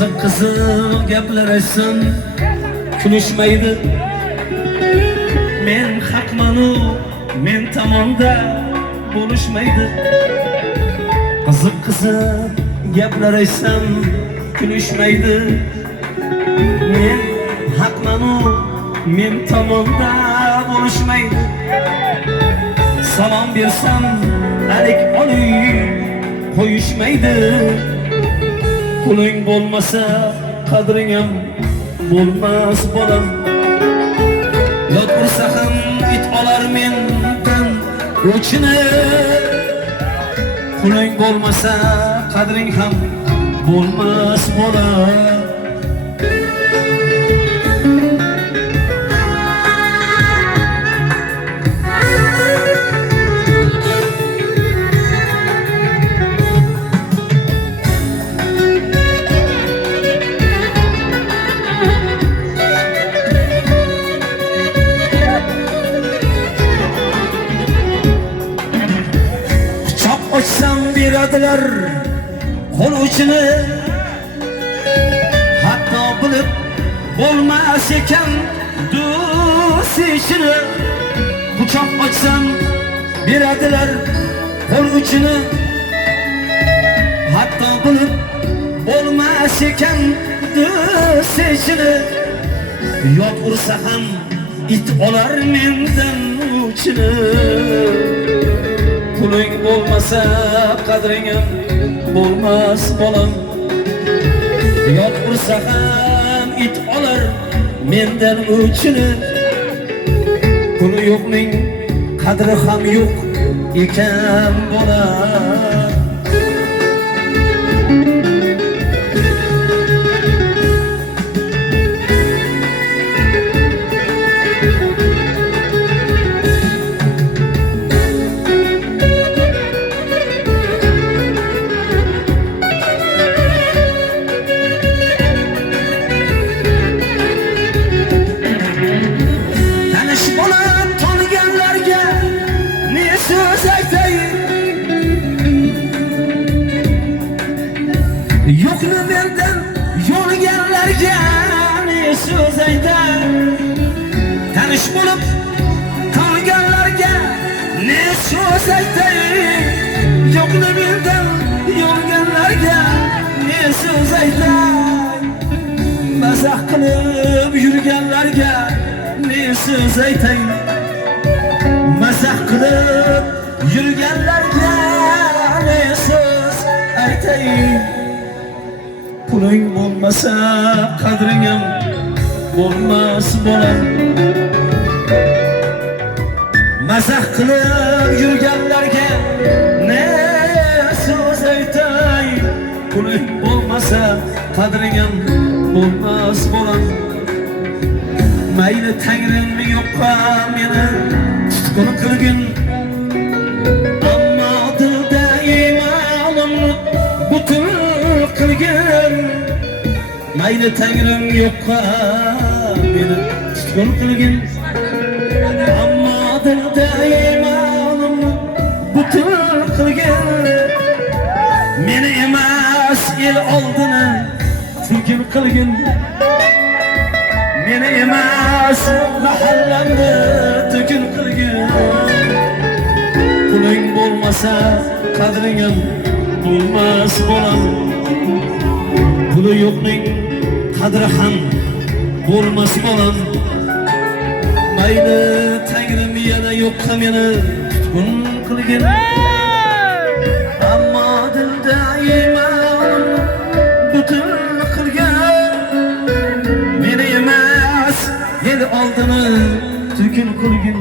qiziq gaplar aytsin kulishmaydi. Men haqmanu men tomonda bo'lishmaydi. Qiziq gaplar aytsam kulishmaydi. Men haqmanu men tomonda bo'lishmaydi. Salom bersam alik olib qo'yishmaydi. Puling bo'lmasa qadring ham bo'lmas bolam. Yod ursa ham it olar mendan o'chini. Puling bo'lmasa qadring ham bo'lmas bolam. Açsam beradilar qo'l uchini. Hatto bilib bo'lmas ekan do'st ishini. Quchoq ochsam beradilar qo'l uchini. Hatto bilib bo'lmas ekan do'st ishini. Yod ursa ham it olar mendan uchini. Puling bo'lmasa qadring ham bo'lmas bolam. Yod ursa ham it olar mendan o'chini. Puli yo'qning qadri ham yo'q ekan bolam. Yo'qni mendan yo'lganlarga ne so'z aytar. Tanish bo'lib qolganlarga ne so'z aytar. Yo'qni mendan yo'lganlarga ne so'z aytar. Mazax qilib yurganlarga ne so'z aytar. Mazax qilib yurganlarga ne so'z aytar. Puling bo'lmasa qadring ham bo'lmas bolam. Mazax qilib yurganlarga ne so'z aytay. Puling bo'lmasa qadring ham bo'lmas bolam. Mayli tangrim yo'qqa meni tutqun qilgin. Ammo dilda iymonimni butun qilgin. Mayli tangrim yo'qqa meni tutqun qilgin. Ammo dilda iymonimni butun qilgin. Meni emas el oldini tutqun qilgin. Meni emas mahallamni tutqun qilgin. Puling bo'lmasa qadring ham bo'lmas bolam. Puli yo'qning qadri ham bo'lmas bolam. Mayli tangrim yana yo'qqa meni tutqun qilgin. Ammo dilda iymon butun qilgin. Meni emas el oldini tutqun qilgin.